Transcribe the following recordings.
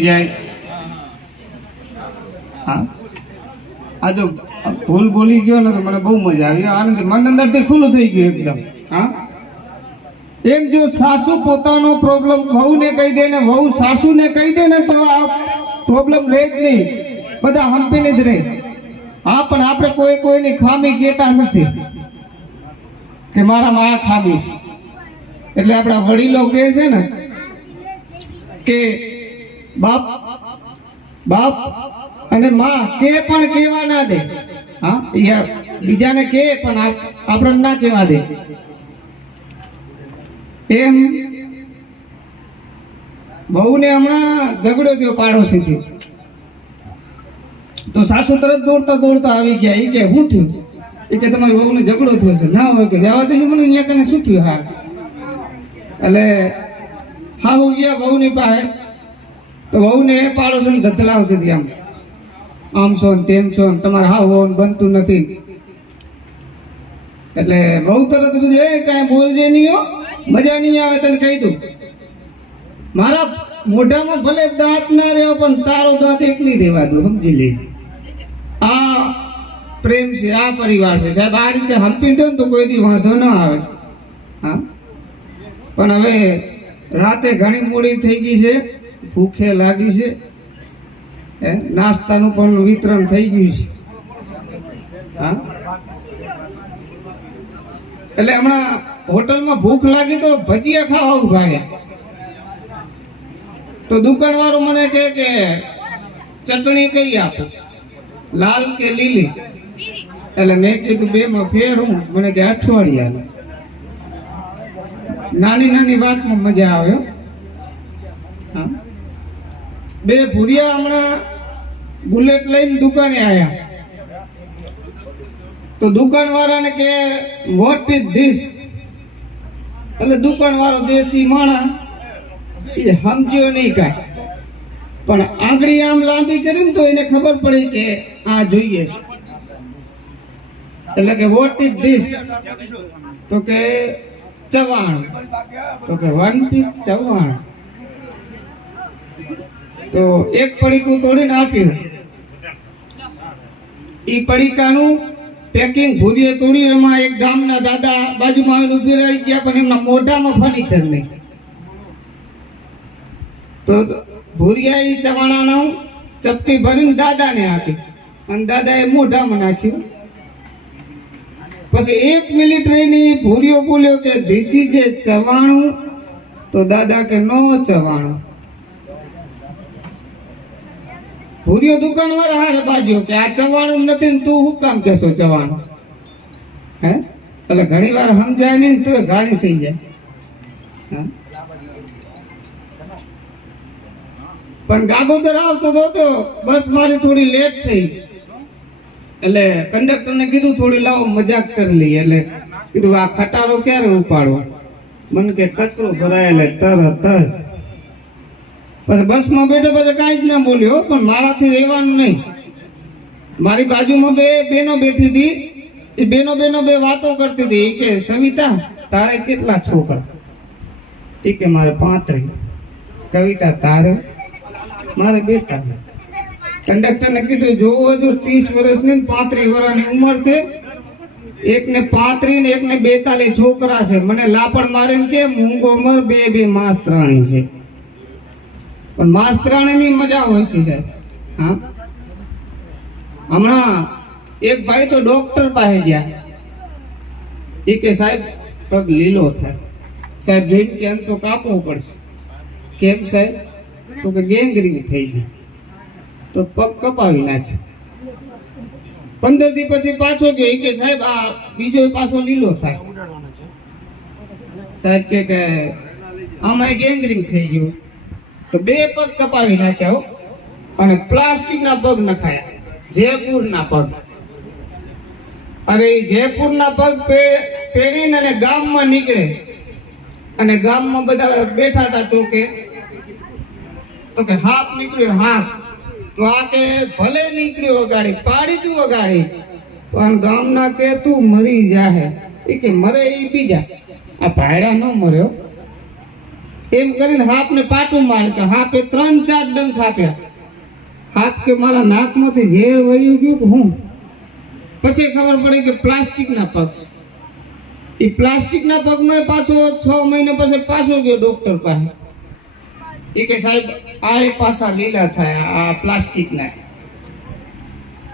જાય. હા? આ જો ભૂલ બોલી ગયો ને તો મને બહુ મજા આવી. આનંદ મન અંદરથી ખુલ્લું થઈ ગયું એકદમ. હા? એમ જો સાસુ પોતાનો પ્રોબ્લેમ વહુને કહી દે ને વહુ સાસુને કહી દે ને તો આ પ્રોબ્લેમ રહે જ નહીં. બધા હંપીને જ રહે. હા, પણ આપણે કોઈ કોઈની ખામી કહેતા નથી કે મારામાં આ ખામી છે. એટલે આપણા વડીલો કહે છે ને કે બાપ બાપ અને માં, કે પણ કેવા ના દે. હા બીજાને કે પણ આપ- આપણને ના કેવા દે. એમ બહુને હમણાં ઝઘડો થયો પાડોશીથી. તો સાસુ તરત દોડતા દોડતા આવી ગયા. એ કે, શું થયું? એ કે, તમારી વહુને ઝઘડો થયો છે. ના હોય કે જવા દેજો. મને અહીંયા કને શું થયું? હાલ એટલે હા હું ગયા વહુની પાસે. તો વહુને ને ધતલાવતી હતી આમ. આમ છો ને તેમ છો ને તમારે હા હોવાનું બનતું નથી. એટલે બહુ તરત બધું એ કાંઈ બોલજે નહીં હો. મજા નહીં આવે તને કહી દઉં. મારા મોઢામાં ભલે દાંત ના રહ્યો, પણ તારો દાંત એક નહીં રહેવા દો, સમજી લેજે. આ પ્રેમ છે, આ પરિવાર છે. સાહેબ, આ રીતે હંપી દો ને તો કોઈ દી વાંધો ના આવે. હા? પણ હવે રાતે ઘણી મોડી થઈ ગઈ છે. ભૂખે લાગી છે નાસ્તાનું પણ વિતરણ થઈ ગયું છે. હા? એટલે હમણાં હોટલમાં ભૂખ લાગી તો ભજીયા ખાવા રહ્યા તો દુકાનવાળો મને કહે કે, ચટણી કઈ આપો? લાલ કે લીલી? એટલે મેં કીધું, બે માં ફેર હું. મને કે અઠવાડિયા નાની નાની વાતમાં મજા આવે હો. બે ભૂરિયા હમણાં બુલેટ લઈને દુકાને આવ્યા તો દુકાનવાળાને કે વોટ ઇઝ ધીસ એટલે દુકાનવાળો દેશી માણા એ સમજ્યો નહીં કાંઈ. પણ આંગળી આમ લાંબી કરીને તો એને ખબર પડી કે આ જોઈએ છે. એટલે કે વોટ ઇઝ ધીસ તો કે, ચવાણ. તો કે વન પીસ ચવાણ. તો એક પડીકું તોડીને આપ્યું. એ પડીકાનું પેકિંગ ભૂરીએ તોડ્યું એમાં એક ગામના દાદા બાજુમાં આવીને ઊભી રહી ગયા, પણ એમના મોઢામાં ફર્નિચર નહીં. તો ભૂરિયા એ ચવાણાનું ચપટી ભરીને દાદાને આપી. અને દાદાએ મોઢામાં નાખ્યું. પછી એક મિલિટરીની ભૂરીઓ બોલ્યો કે ધીસી જે ચવાણું. તો દાદા કે નો ચવાણું. ભૂરિયો દુકાન વાળા હારે બાજ્યો કે આ ચવાણું નથી ને તું શું કામ કહેશો ચવાણું? હે? એટલે ઘણી વાર સમજાય નહીં તું ગાડી થઈ જાય. પણ ગાગોદર આવતો હતો બસ મારી થોડી લેટ થઈ. એટલે કંડક્ટરને કીધું થોડી લાવો, મજાક કરી લઈએ. એટલે કીધું, આ ખટારો ક્યારે ઉપાડો મને કે, કચરો ભરાય એટલે તરત જ. પછી બસમાં બેઠો પછી કાંઈ જ ના બોલ્યો પણ મારાથી રહેવાનું નહીં. મારી બાજુમાં બે બેનો બેઠી હતી. એ બેનો બેનો બે વાતો કરતી હતી. કે, સવિતા, તારે કેટલા છોકરા? એ કે, મારે પાંત્રી કવિતા, તારે? મારે બેતાલીસ. કંડક્ટરને કીધું જોવો હજુ ત્રીસ વર્ષની પાંત્રીસ વર્ષની ઉંમર છે. એકને પાંત્રી ને એકને બેતાલીસ છોકરા છે. મને લાપડ મારે કે, મૂંગો ઉંમર બે બે માસ્તરાણી છે. પણ માસ્તરાણીની મજા હોય છે. સાહેબ હા? હમણાં એક ભાઈ તો ડોક્ટર પાસે ગયા. એ કે, સાહેબ, પગ લીલો થાય. સાહેબ, જોઈને કે આમ તો કાપવો પડશે. કેમ સાહેબ? તો કે ગેંગરીન થઈ ગઈ તો પગ કપાવી નાખ્યો. પંદર દી પછી પાછો ગયો. ઈ કે, સાહેબ, આ બીજો પાછો લીલો થાય. સાહેબ કે કે, આમાં ગેંગરીન થઈ ગયું. તો બે પગ કપાવી નાખ્યા અને પ્લાસ્ટિકના પગ નખાયા. જયપુરના પગ. જયપુર જયપુરના પગ પહેરીને અને ગામમાં નીકળે. અને ગામમાં બધા બેઠા હતા ચોકે. તો કે હાફ નીકળ્યો હાફ તો આ કે ભલે નીકળ્યો ગાડી પાડી તું ગાડી પણ ગામના કે તું મરી જાહે. એ કે મરે એ બીજા. આ ભાયડા ન મર્યો. એમ કરીને હાપને પાટું મારે તો હાપે ત્રણ ચાર ડંખ આપ્યા. હાપ કે મારા નાકમાંથી ઝેર વહ્યું ગયું કે હું? પછી ખબર પડી કે પ્લાસ્ટિકના પગ છે. એ પ્લાસ્ટિકના પગમાં પાછો છ મહિના પછી પાછો ગયો ડોક્ટર પાસે. એ કે સાહેબ, આ એ પાછા લીલા થાય, આ પ્લાસ્ટિકના.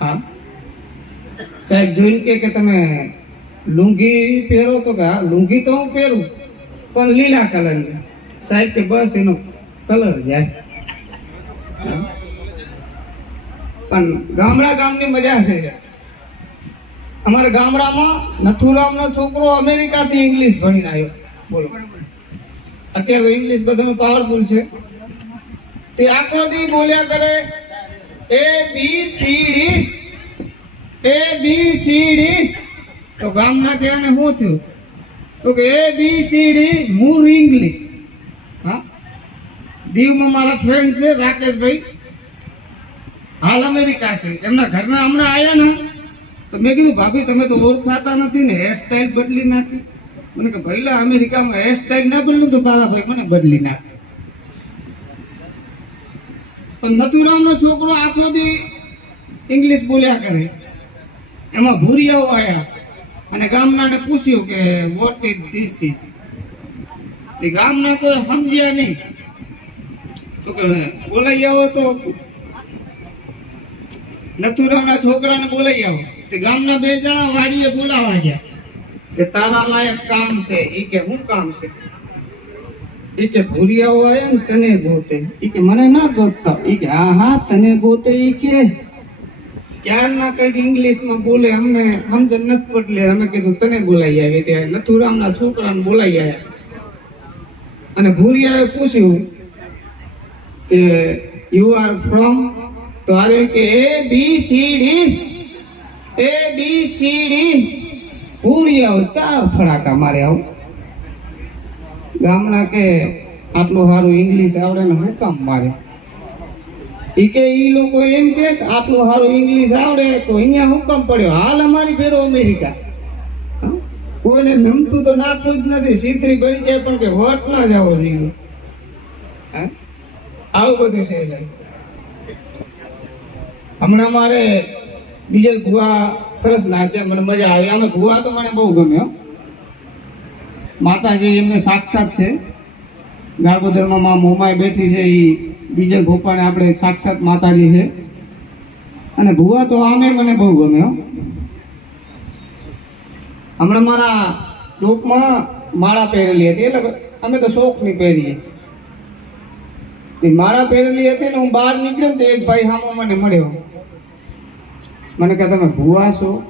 હા? સાહેબ, જોઈને કે કે તમે લુંગી પહેરો તો કે, હા, લુંગી તો હું પહેરું, પણ લીલા કલરની. સાહેબ કે બસ એનો કલર જાય. પણ ગામડા ગામની મજા છે. અમારા ગામડામાં નથુરામનો છોકરો અમેરિકાથી ઇંગ્લિશ ભણીને આવ્યો. બોલો. અત્યારે તો ઇંગ્લિશ બધાનું પાવરફુલ છે. તે આખો દી બોલ્યા કરે A B C D A B C D તો ગામના કે આને શું થયું? તો કે એ બી સી ડી મૂર ઇંગ્લિશ દીવમાં મારા ફ્રેન્ડ છે, રાકેશભાઈ. હાલ અમેરિકા છે. એમના ઘરના હમણાં આવ્યા ને, તો મેં કીધું, ભાભી, તમે તો ઓળખાતા નથી ને હેર સ્ટાઈલ બદલી નાખી. મને કે, ભઈલા, અમેરિકામાં હેર સ્ટાઈલ ના બદલું તો તારા ભાઈ મને બદલી નાખે. પણ નથુરામનો છોકરો આખો દી ઇંગ્લિશ બોલ્યા કરે. એમાં ભૂરિયાઓ આવ્યા અને ગામનાને પૂછ્યું કે વોટ ઇઝ ધીસ ઇઝ ગામના કોઈ સમજ્યા નહીં. બોલાઈ આવો તો. નથુરામના છોકરાને બોલાઈ આવો. તે ગામના બે જણા વાડીએ બોલાવા ગયા. કે તારા લાયક કામ છે, ઈ કે શું કામ છે? ઈ કે ભૂરિયાઓ આવ્યા ને તને ગોતે. ઈ કે મને ના ગોતતા. ઈ કે હા હા, તને ગોતે. ઈ કે ક્યારના કંઈક ઇંગ્લિશમાં બોલે? અમને સમજણ નથી પડલે અમે કીધું તને બોલાઈ આવી. ત્યાં નથુરામના છોકરાને બોલાઈ આવ્યા અને ભૂરિયાએ પૂછ્યું કે યુ આર ફ્રોમ તો આરે કે A B C D A B C D આવ, ચાર ફડાકા મારે આવું. ગામના કે આટલું સારું ઇંગ્લિશ આવડે ને હું કામ મારે? ઈ કે ઈ લોકો એમ કે આટલું સારું ઇંગ્લિશ આવડે તો અહીંયા હુકમ પડ્યો? હાલ અમારી ફેરો અમેરિકા? કોઈને નમતું તો નાખવું જ નથી. સીતરી ભરી જાય પણ કે વટ ના જાવો જોઈએ હા? આવું બધું છે સાહેબ. હમણાં મારે બીજે ભુવા સરસ નાચે, મને મજા આવી. અમે ભુવા તો મને બહુ ગમ્યો માતાજી એમને સાક્ષાત છે. ગાળગોદરમાં માં મોમાઈ બેઠી છે એ બીજલ ભોપાને આપણે સાક્ષાત માતાજી છે. અને ભુવા તો આમે મને બહુ ગમ્યો હમણાં મારા ટોપમાં માળા પહેરેલી હતી, એટલે અમે તો શોખની પહેરીએ. તે માળા પહેરેલી હતી ને હું બહાર નીકળ્યો તો એક ભાઈ સામો મને મળ્યો. મને કહે, તમે ભૂવા છો?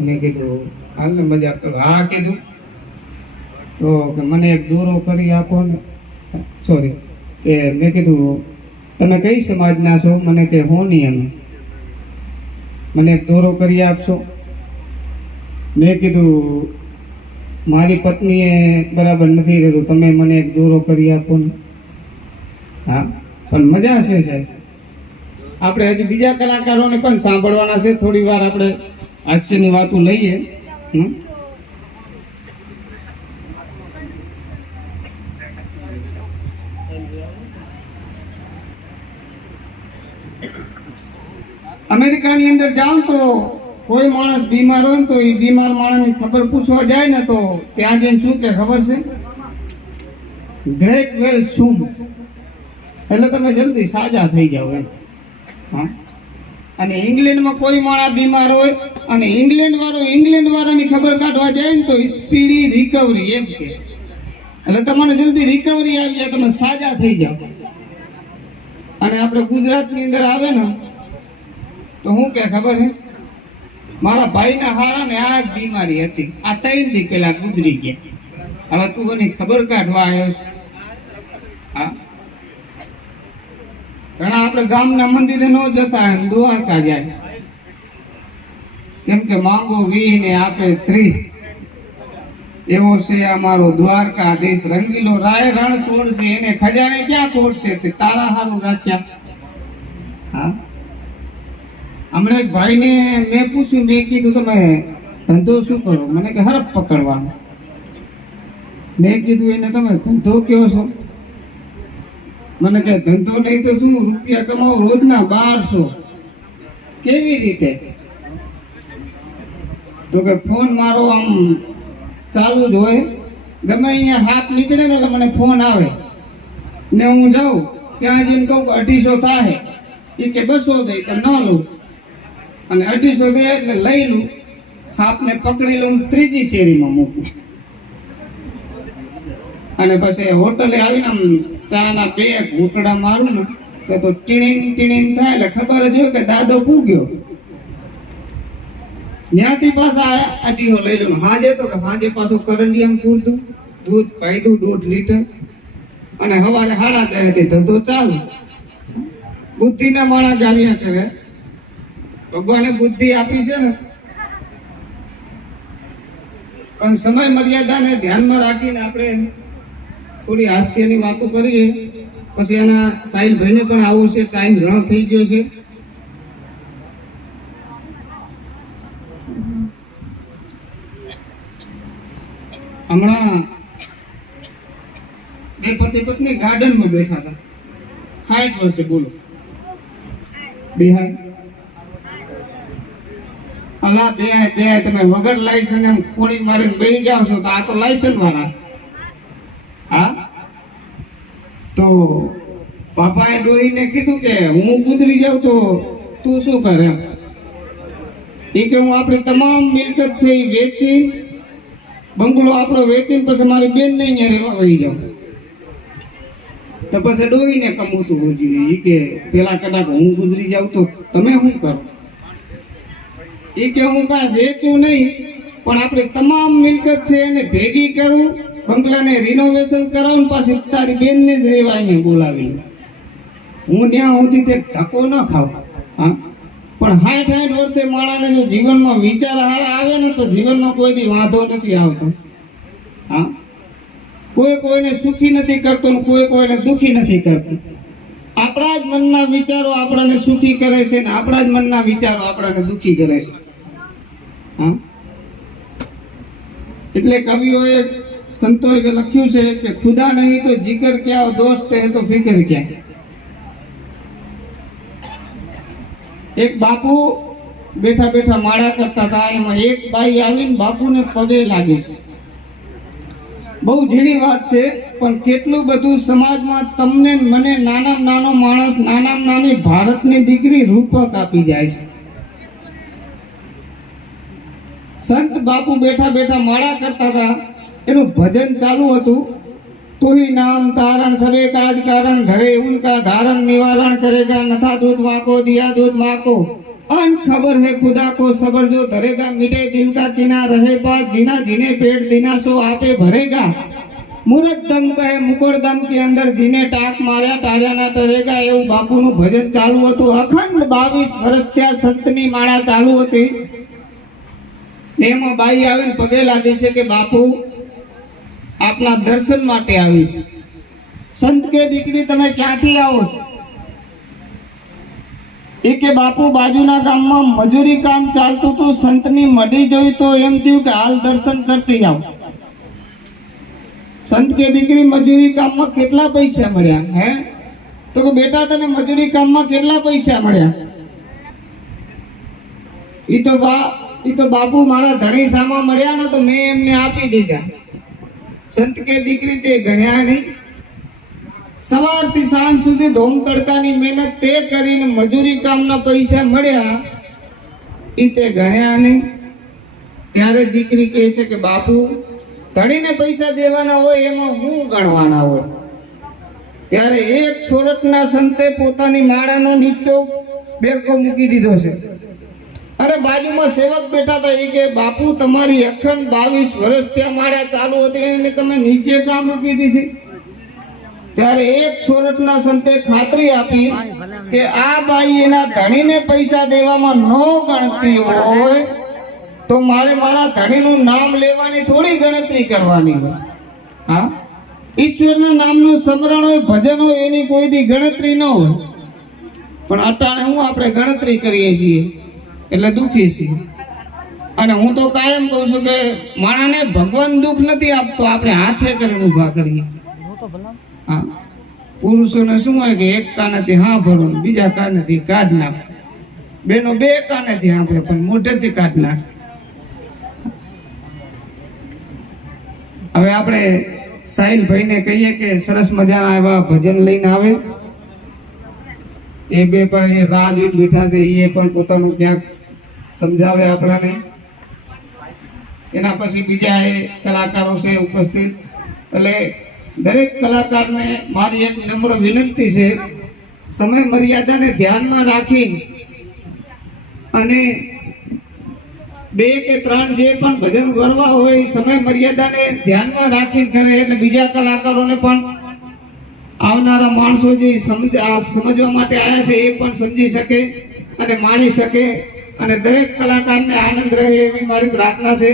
મેં કીધું, હાલ ને મજાક કરો. હા, કીધું. તો કે મને એક દોરો કરી આપો ને. સોરી કે મેં કીધું, તમે કઈ સમાજના છો? મને કે નહીં અમે મને એક દોરો કરી આપશો. મેં કીધું, મારી પત્નીએ બરાબર નથી રહેતું. તમે મને એક દોરો કરી આપો ને. હા, પણ મજા છે સાહેબ. આપણે હજી બીજા કલાકારોને પણ સાંભળવાના છે, થોડી વાર આપણે હાસ્યની વાતો લઈએ? અમેરિકાની અંદર જાઓ તો કોઈ માણસ બીમાર હોય તો એ બીમાર માણસની ખબર પૂછવા જાય ને તો ત્યાં જઈને શું કે ખબર છે? ગ્રેટ વેલ શું એટલે તમે જલ્દી સાજા થઈ જાઓ એમ. હા. અને ઇંગ્લેન્ડમાં કોઈ માણસ બીમાર હોય અને ઇંગ્લેન્ડ વાળો ઇંગ્લેન્ડ વાળાની ખબર કાઢવા જાય ને તો સ્પીડી રિકવરી એમ કે. એટલે તમારે જલ્દી રિકવરી આવી જાય, તમે સાજા થઈ જાઓ. અને આપણે ગુજરાતની અંદર આવે ને, તો હું કે ખબર હે? મારા ભાઈના હારા ને આ બીમારી હતી. આ ત્રણ દી પેલા ગુજરી ગયા. હવે તું એની ખબર કાઢવા આવ્યો હા. ઘણા આપણે ગામના મંદિરે ન જતા દ્વારકા જાય. કેમ કે માંગો વી ને આપે ત્રી એવો છે અમારો દ્વારકા દેશ રંગીલો રાય રણ છોડશે એને ખજાને ક્યાં તોડશે? તે તારા હારું રાખ્યા. હા? હમણાં એક ભાઈને મેં પૂછ્યું, મેં કીધું, તમે ધંધો શું કરો? મને કે, હરફ પકડવાનો. મેં કીધું, એને તમે ધંધો કયો છો? મને કે ધંધો નહીં તો શું? રૂપિયા કમાવો, રોજના બારસો. કેવી રીતે? તો કે ફોન મારો આમ ચાલુ જ હોય. ગમે અહીંયા હાથ નીકળે ને એટલે મને ફોન આવે. ને હું જાઉં, ત્યાં જઈને કહું કે અઢીસો થાય એ કે બસો દે તો ન લઉં. અને અઢીસો દે એટલે લઈ લઉં. હાથને પકડી લઉં ત્રીજી શેરીમાં મૂકું. અને પછી હોટલે આવીને આમ ચાના બે ઘૂંટડા મારું ને, તો તો ટીણીન ટીણીન થાય એટલે ખબર જ હોય કે દાદો પૂગ્યો. ત્યાંથી પાછા આટીઓ લઈ લઉં હાજે તો કે હાજે પાછું કરંડિયામ પૂરતું દૂધ પાયદું દોઢ લીટર. અને સવારે હાડા દે ધંધો ચાલુ. બુદ્ધિના માણા ગાલિયા કરે. ભગવાને બુદ્ધિ આપી છે ને. પણ સમય મર્યાદાને ધ્યાનમાં રાખીને આપણે થોડી હાસ્યની વાતો કરીએ. પછી એના સાહિલભાઈને પણ આવું છે ટાઈમ ઘણો થઈ ગયો છે. હમણાં બે પતિ પત્ની ગાર્ડનમાં બેઠા હતા. સાઠ વર્ષે, બોલો. બિહાર. અલા, બે બે, તમે વગર લાયસન્સ એમ કોણી મારીને બેસી જાવ છો, તો આ તો લાયસન્સ વાળા હા તો પાપાએ ડોહીને કીધું કે હું ગુજરી જાઉં તો તું શું કરે એ કે હું આપણે તમામ મિલકત છે એ વેચી, બંગલો આપણો વેચીને પછી મારી બેન ને અહીંયા રહેવા વહી જાઉં. તો પછી ડોહીને કમવતું હોજી એ કે, પેલા કદાચ હું ગુજરી જાઉં તો તમે શું કરો? એ કે, હું કાંઈ વેચું નહીં, પણ આપણે તમામ મિલકત છે એને ભેગી કરું બંગલાને રિનોવેશન કરાવું પાછી તારી બેનને જ રહેવા અહીંયા બોલાવી હું ત્યાં સુધી તે ધક્કો ન ખાવ. હા? પણ હાઠ હાઠ વર્ષે માળાને જો જીવનમાં વિચાર હારા આવે ને તો જીવનમાં કોઈ દી વાંધો નથી આવતો. હા? કોઈ કોઈને સુખી નથી કરતો કોઈ કોઈને દુખી નથી કરતું. આપણા જ મનના વિચારો આપણને સુખી કરે છે ને આપણા જ મનના વિચારો આપણને દુખી કરે છે. હા? એટલે કવિઓએ સંતોએ લખ્યું છે કે ખુદા નહીં તો જીકર ક્યાં, દોસ્ત હે તો ફિકર ક્યાં? એક બાપુ બેઠા બેઠા માળા કરતા હતા, એમાં એક બાઈ આવીને બાપુને પગે લાગે છે. બહુ ઝીણી વાત છે, પણ કેટલું બધું સમાજમાં તમને મને નાના નાનો માણસ, નાનામાં નાની ભારતની દીકરી રૂપક આપી જાય છે. સંત બાપુ બેઠા બેઠા માળા કરતા હતા એનું ભજન ચાલુ હતું તો ही नाम तारण सबे काज कारण घरे उनका धारण निवारण करेगा नथा दूध माको दिया दूध माको अन खबर है खुदा को सबर जो धरेगा मिटे दिल का किना रहे बात जीना जीने पेट दिना सो आपे भरेगा મુરત દમ કહે મુકુળ દમ કે અંદર જીને ટાક માર્યા ટાર્યા ના ટરેગા એવું બાપુનું ભજન ચાલુ હતું અખંડ બાવીસ વર્ષ ત્યાં સંતની માળા ચાલુ હતી ને એમાં બાઈ આવીને પગે લાગી છે કે બાપુ આપના દર્શન માટે આવીશ. સંત કે દીકરી, તમે ક્યાંથી આવો એ કે બાપુ, બાજુના ગામમાં મજૂરી કામ ચાલતું હતું, સંતની મઢી જોઈ તો એમ થયું કે હાલ દર્શન કરતી આવ સંત કે દીકરી, મજૂરી કામમાં કેટલા પૈસા મળ્યા? હે? તો કે બેટા, તને મજૂરી કામમાં કેટલા પૈસા મળ્યા? ઈ તો બા, ઈ તો બાપુ મારા ધણી સામા મળ્યા ને તો મેં એમને આપી દીધા. સંત કે દીકરી તે ગણ્યા નહીં. સવારથી સાંજ સુધી ધોમ તડકાની મહેનત તે કરીને મજૂરી કામના પૈસા મળ્યા. એ તે ગણ્યા નહીં. ત્યારે દીકરી કહે છે કે, બાપુ, ધણીને પૈસા દેવાના હોય એમાં હું ગણવાના હોય? ત્યારે એક છોરટના સંતે પોતાની માળાનો નીચો બેરકો મૂકી દીધો છે. અરે બાજુમાં સેવક બેઠા હતા, એ કે, બાપુ, તમારી અખંડ બાવીસ વર્ષ ત્યાં માળા ચાલુ હતી એને તમે નીચે કામ મૂકી દીધી? ત્યારે એક સોરઠના સંતે ખાતરી આપી કે આ બાઈ એના ધણીને પૈસા દેવામાં ન ગણતી હોય, તો મારે મારા ધણીનું નામ લેવાની થોડી ગણતરી કરવાની હોય. હા? ઈશ્વરના નામનું સ્મરણ હોય, ભજન હોય, એની કોઈ દી ગણતરી ન હોય. પણ અટાણે હું આપણે ગણતરી કરીએ છીએ. એટલે દુખી છીએ. અને હું તો કાયમ કહું છું કે માણાને ભગવાન દુઃખ નથી આપતો, આપણે હાથે કરીને ઊભા કરીએ. હા. પુરુષોને શું હોય કે એક કાનેથી હા ભરો બીજા કાનેથી કાઢ નાખ. બેનો બે કાનેથી આપણે પણ મોઢેથી કાઢ નાખ. હવે આપણે સાહિલભાઈને કહીએ કે સરસ મજાના એવા ભજન લઈને આવે. એ બે પણ રાહ જોઈને બેઠા છે એ પણ પોતાનું ક્યાંક સમજાવે આપણાને. એના પછી બીજા એ કલાકારો છે ઉપસ્થિત. એટલે દરેક કલાકારને મારી એક નમ્ર વિનંતી છે, સમય મર્યાદાને ધ્યાનમાં રાખી અને બે કે ત્રણ જે પણ ભજન કરવા હોય, સમય મર્યાદાને ધ્યાનમાં રાખીને કરે એટલે બીજા કલાકારોને પણ આવનારા માણસો જે સમજ સમજવા માટે આવ્યા છે એ પણ સમજી શકે અને માણી શકે અને દરેક કલાકારને આનંદ રહે એવી મારી પ્રાર્થના છે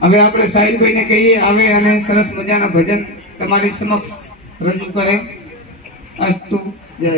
હવે આપણે સાહિલભાઈને કહીએ, આવે અને સરસ મજાના ભજન તમારી સમક્ષ રજૂ કરે અસ્તુ, જય.